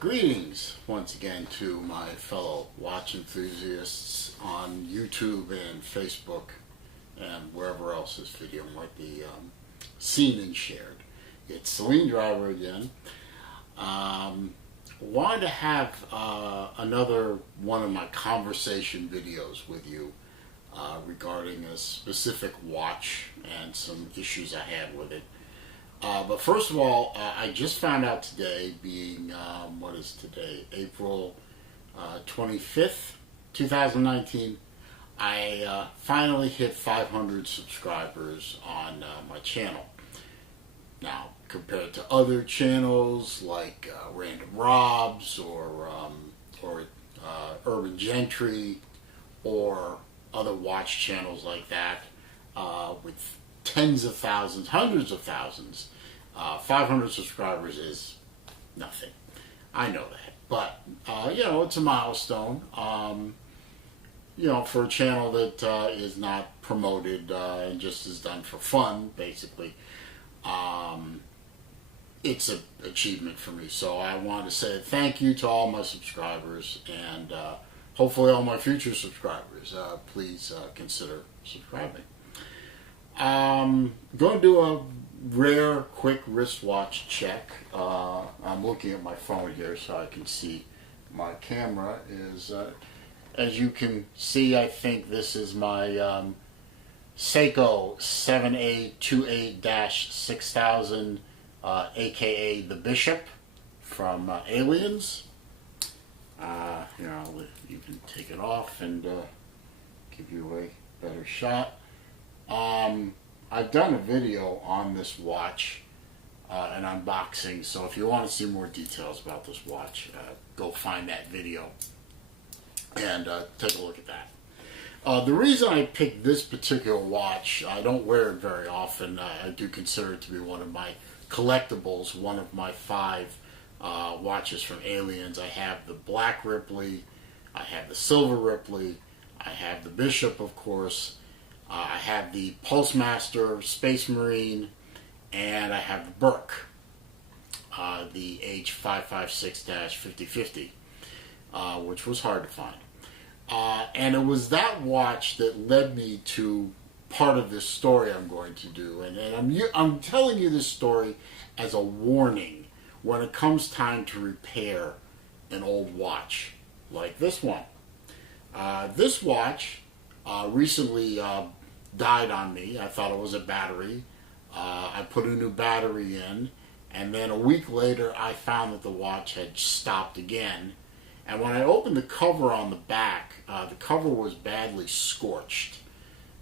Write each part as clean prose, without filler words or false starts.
Greetings once again to my fellow watch enthusiasts on YouTube and Facebook and wherever else this video might be seen and shared. It's Celine Driver again. Wanted to have another one of my conversation videos with you regarding a specific watch and some issues I had with it. But first of all, I just found out today, being, what is today, April 25th, 2019, I finally hit 500 subscribers on my channel. Now, compared to other channels like Random Robs or Urban Gentry or other watch channels like that with tens of thousands, hundreds of thousands, 500 subscribers is nothing. I know that. But, it's a milestone. For a channel that is not promoted and just is done for fun, basically. It's an achievement for me. So I want to say thank you to all my subscribers and hopefully all my future subscribers. Please consider subscribing. I'm going to do a rare, quick wristwatch check. I'm looking at my phone here so I can see my camera is, as you can see, I think this is my Seiko 7A28-6000, aka the Bishop from Aliens. You can take it off and give you a better shot. I've done a video on this watch, an unboxing, so if you want to see more details about this watch, go find that video and take a look at that. The reason I picked this particular watch, I don't wear it very often. I do consider it to be one of my collectibles, one of my 5 watches from Aliens. I have the Black Ripley, I have the Silver Ripley, I have the Bishop, of course, I have the Pulsemaster Space Marine, and I have the Burke, the H556-5050, which was hard to find. And it was that watch that led me to part of this story I'm going to do. And I'm telling you this story as a warning when it comes time to repair an old watch like this one. This watch recently died on me. I thought it was a battery. I put a new battery in, and then a week later I found that the watch had stopped again. And when I opened the cover on the back, the cover was badly scorched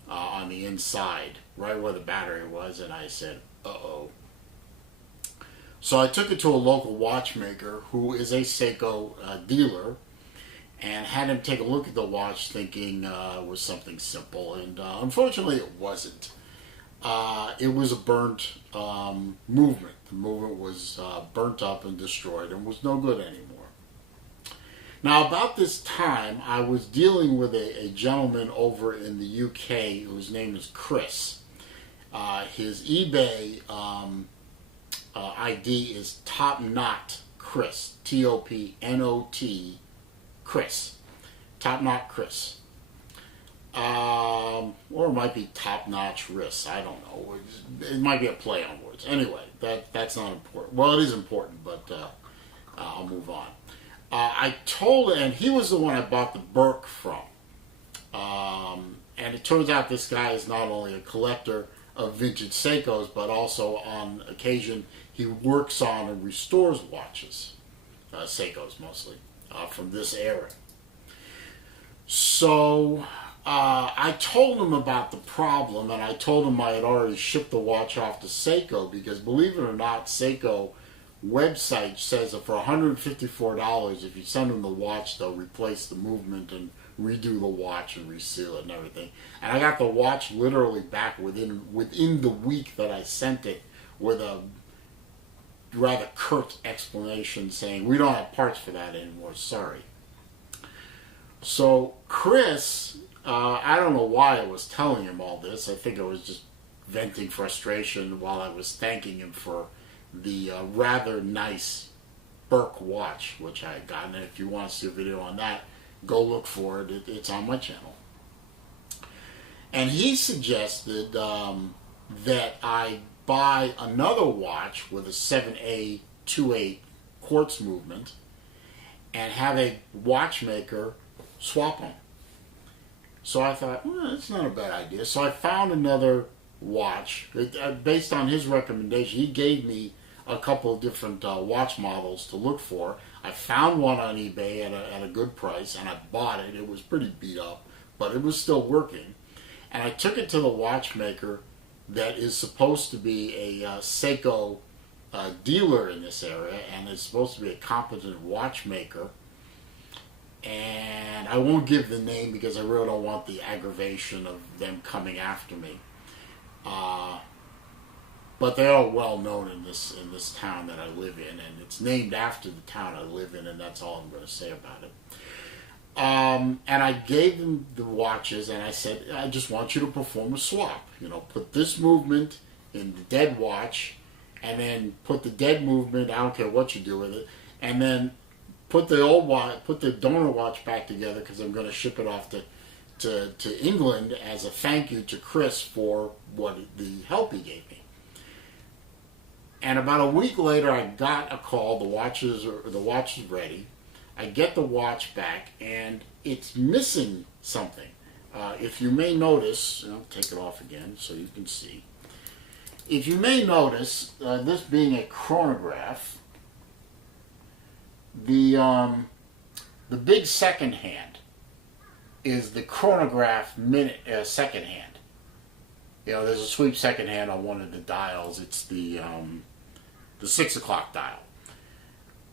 on the inside, right where the battery was, and I said, uh-oh. So I took it to a local watchmaker who is a Seiko dealer, and had him take a look at the watch, thinking it was something simple, and unfortunately it wasn't. It was a burnt movement. The movement was burnt up and destroyed and was no good anymore. Now, about this time, I was dealing with a gentleman over in the UK whose name is Chris. His eBay ID is Topknot Chris, T-O-P-N-O-T, Chris, Topknot Chris, or it might be Top Notch Wrists. I don't know. It might be a play on words. Anyway, that's not important. Well, it is important, but I'll move on. I told, and he was the one I bought the Burke from. And it turns out this guy is not only a collector of vintage Seikos, but also on occasion he works on and restores watches, Seikos mostly, from this era. So I told him about the problem, and I told him I had already shipped the watch off to Seiko, because believe it or not, Seiko website says that for $154, if you send them the watch, they'll replace the movement and redo the watch and reseal it and everything. And I got the watch literally back within the week that I sent it, with a rather curt explanation saying, we don't have parts for that anymore, sorry. So Chris, I don't know why I was telling him all this. I think I was just venting frustration while I was thanking him for the rather nice Burke watch, which I had gotten. And if you want to see a video on that, go look for it. It's on my channel. And he suggested that I buy another watch with a 7A28 quartz movement and have a watchmaker swap them. So I thought, well, that's not a bad idea. So I found another watch. Based on his recommendation, he gave me a couple of different watch models to look for. I found one on eBay at a good price, and I bought it. It was pretty beat up, but it was still working. And I took it to the watchmaker that is supposed to be a Seiko dealer in this area, and is supposed to be a competent watchmaker. And I won't give the name because I really don't want the aggravation of them coming after me. But they are well known in this town that I live in, and it's named after the town I live in, and that's all I'm going to say about it. And I gave them the watches, and I said, I just want you to perform a swap. Put this movement in the dead watch, and then put the dead movement, I don't care what you do with it, and then put the old watch, put the donor watch back together, because I'm going to ship it off to England as a thank you to Chris for the help he gave me. And about a week later, I got a call. The watch is ready. I get the watch back, and it's missing something. If you may notice, I'll take it off again so you can see. If you may notice, this being a chronograph, the big second hand is the chronograph minute second hand. There's a sweep second hand on one of the dials. It's the 6 o'clock dial.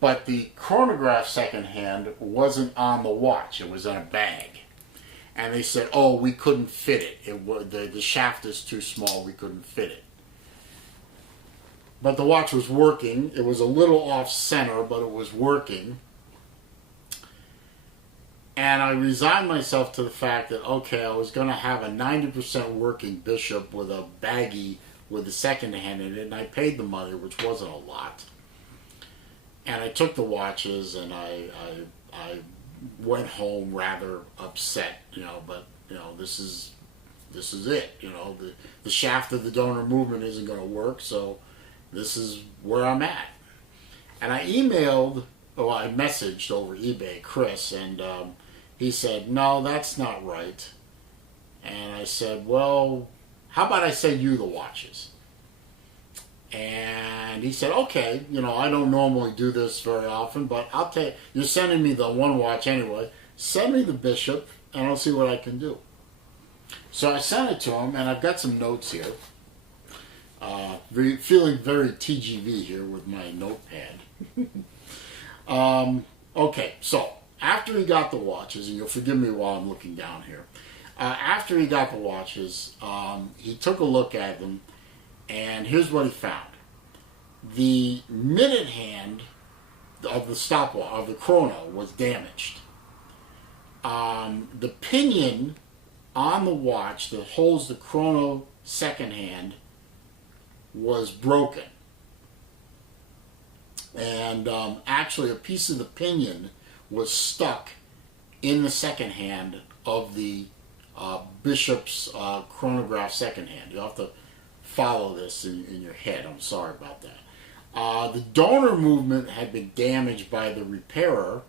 But the chronograph second hand wasn't on the watch. It was in a bag. And they said, oh, we couldn't fit it. The shaft is too small. We couldn't fit it. But the watch was working. It was a little off center, but it was working. And I resigned myself to the fact that, okay, I was going to have a 90% working Bishop with a baggie with the second hand in it, and I paid the money, which wasn't a lot. And I took the watches, and I went home rather upset, but this is it. The shaft of the donor movement isn't going to work, so this is where I'm at. And I messaged over eBay Chris, and he said, no, that's not right. And I said, well, how about I send you the watches? And he said, okay, I don't normally do this very often, but I'll take, you're sending me the one watch anyway, send me the Bishop, and I'll see what I can do. So I sent it to him, and I've got some notes here. Feeling very TGV here with my notepad. Okay, so after he got the watches, and you'll forgive me while I'm looking down here. After he got the watches, he took a look at them, and here's what he found. The minute hand of the stopwatch, of the chrono, was damaged. The pinion on the watch that holds the chrono second hand was broken. And actually a piece of the pinion was stuck in the second hand of the Bishop's chronograph second hand. You'll have to follow this in your head. I'm sorry about that. The donor movement had been damaged by the repairer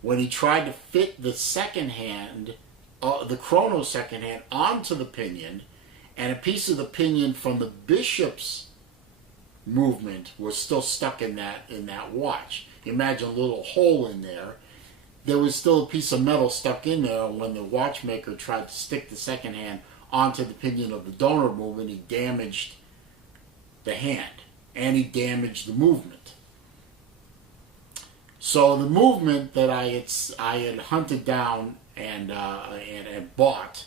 when he tried to fit the second hand, the chrono second hand, onto the pinion, and a piece of the pinion from the Bishop's movement was still stuck in that watch. Imagine a little hole in there. There was still a piece of metal stuck in there, and when the watchmaker tried to stick the second hand onto the pinion of the donor movement, he damaged the hand, and he damaged the movement. So the movement that I had hunted down and bought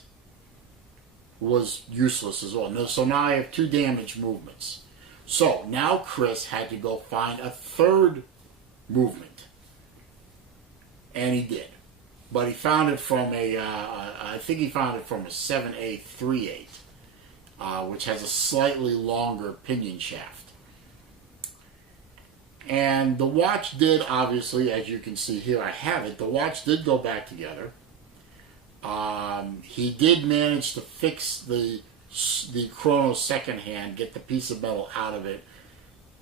was useless as well. So now I have two damaged movements. So now Chris had to go find a third movement, and he did. But he found it from I think he found it from a 7A38, which has a slightly longer pinion shaft. And the watch did, obviously, as you can see here, I have it, the watch did go back together. He did manage to fix the chrono second hand, get the piece of metal out of it,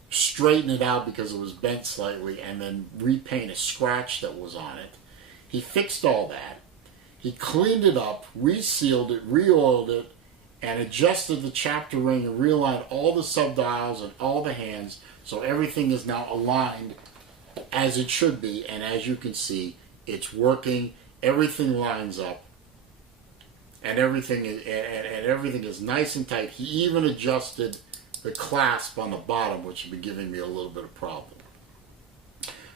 straighten it out because it was bent slightly, and then repaint a scratch that was on it. He fixed all that. He cleaned it up, resealed it, re-oiled it, and adjusted the chapter ring and realigned all the subdials and all the hands, so everything is now aligned as it should be. And as you can see, it's working. Everything lines up, and everything is nice and tight. He even adjusted the clasp on the bottom, which had been giving me a little bit of problem.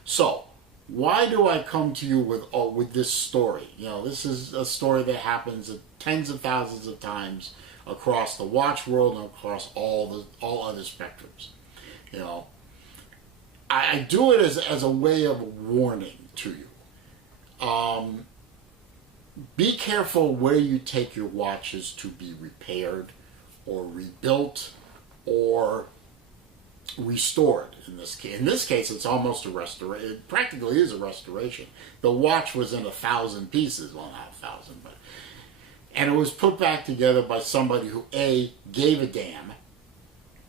So, why do I come to you with this story? You know, this is a story that happens tens of thousands of times across the watch world and across all other spectrums. You know, I do it as a way of warning to you. Be careful where you take your watches to be repaired or rebuilt or restored. In this case, it's almost a restoration. It practically is a restoration. The watch was in 1,000 pieces. Well, not 1,000, but... And it was put back together by somebody who, A, gave a damn,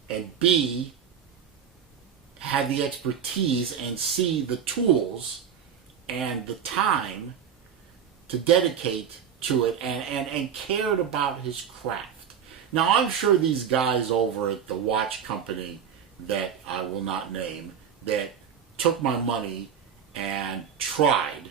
and B, had the expertise, and C, the tools and the time to dedicate to it, and cared about his craft. Now, I'm sure these guys over at the watch company that I will not name, that took my money and tried,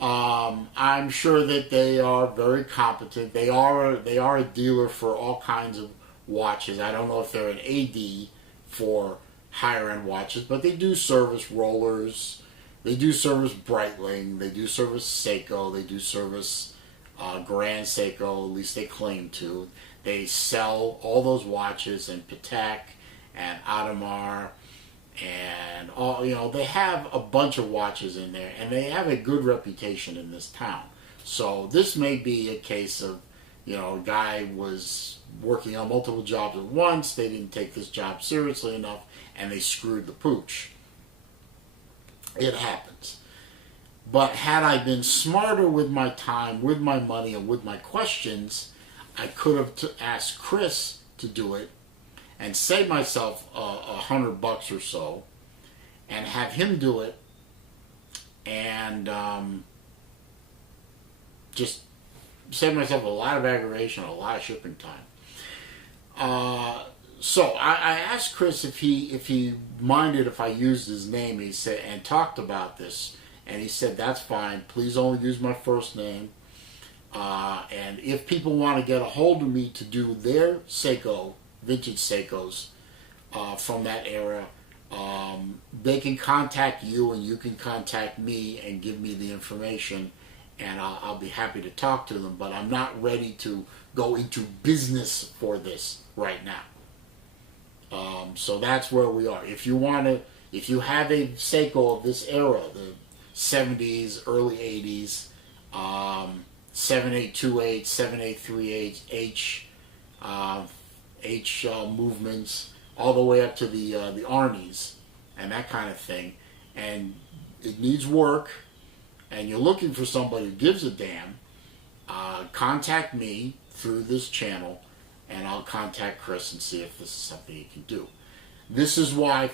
I'm sure that they are very competent. They are a dealer for all kinds of watches. I don't know if they're an AD for higher end watches, but they do service rollers. They do service Breitling. They do service Seiko. They do service Grand Seiko. At least they claim to. They sell all those watches in Patek and Audemars. And all, you know, they have a bunch of watches in there, and they have a good reputation in this town. So this may be a case of, you know, a guy was working on multiple jobs at once, they didn't take this job seriously enough, and they screwed the pooch. It happens. But had I been smarter with my time, with my money, and with my questions, I could have asked Chris to do it and save myself $100 or so, and have him do it, and just save myself a lot of aggravation, a lot of shipping time. So I asked Chris if he minded if I used his name. He said, and talked about this, and he said that's fine. Please only use my first name. And if people want to get a hold of me to do their Seiko, vintage Seikos from that era, they can contact you, and you can contact me and give me the information, and I'll be happy to talk to them. But I'm not ready to go into business for this right now. So that's where we are. If you have a Seiko of this era, the 70s, early 80s, 7828, 7838, H movements, all the way up to the Arnie's and that kind of thing, and it needs work, and you're looking for somebody who gives a damn, contact me through this channel, and I'll contact Chris and see if this is something he can do. This is why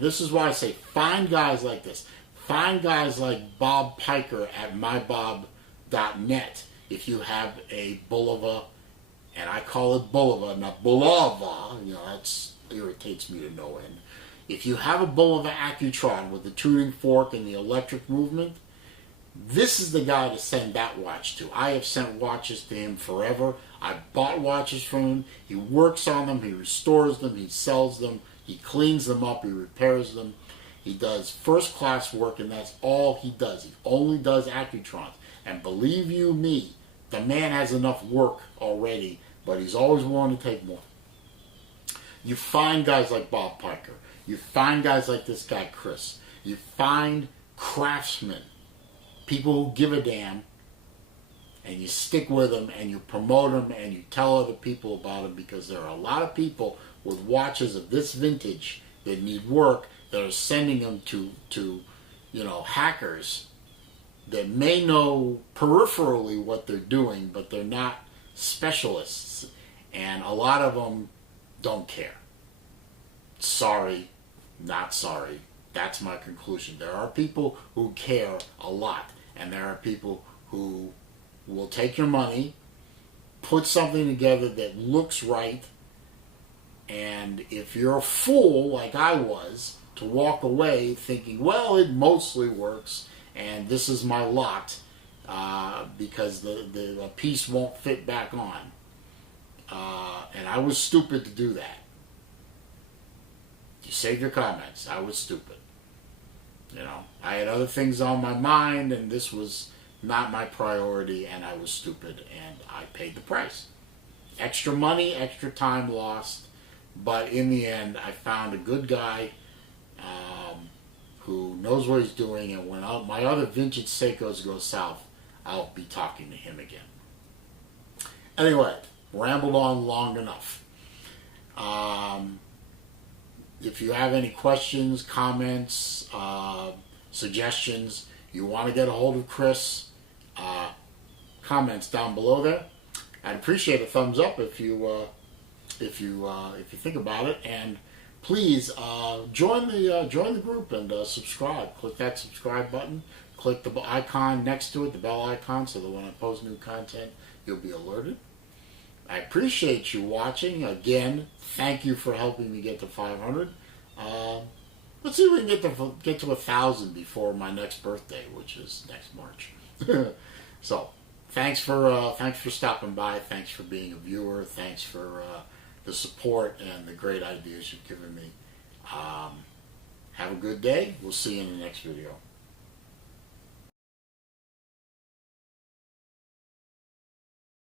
this is why I say find guys like this. Find guys like Bob Piker at mybob.net if you have a Bulova, and I call it Bulova, not Bulova, you know, that irritates me to no end. If you have a Bulova Accutron with the tuning fork and the electric movement, this is the guy to send that watch to. I have sent watches to him forever. I've bought watches from him. He works on them, he restores them, he sells them, he cleans them up, he repairs them. He does first class work, and that's all he does. He only does Accutrons. And believe you me, the man has enough work already, but he's always willing to take more. You find guys like Bob Piker. You find guys like this guy, Chris. You find craftsmen, people who give a damn, and you stick with them and you promote them and you tell other people about them, because there are a lot of people with watches of this vintage that need work that are sending them to hackers that may know peripherally what they're doing, but they're not specialists, and a lot of them don't care. Sorry, not sorry. That's my conclusion. There are people who care a lot, and there are people who will take your money, put something together that looks right, and if you're a fool like I was, to walk away thinking, well, it mostly works, and this is my lot, because the piece won't fit back on. And I was stupid to do that. You save your comments. I was stupid. I had other things on my mind, and this was not my priority, and I was stupid, and I paid the price. Extra money, extra time lost, but in the end, I found a good guy who knows what he's doing, and when my other vintage Seikos go south, I'll be talking to him again. Anyway, rambled on long enough. If you have any questions, comments, suggestions, you want to get a hold of Chris, comments down below there. I'd appreciate a thumbs up if you think about it, and please join the group and subscribe. Click that subscribe button. Click the icon next to it, the bell icon, so that when I post new content, you'll be alerted. I appreciate you watching. Again, thank you for helping me get to 500. Let's see if we can get to 1,000 before my next birthday, which is next March. So, thanks for stopping by. Thanks for being a viewer. Thanks for the support and the great ideas you've given me. Have a good day. We'll see you in the next video.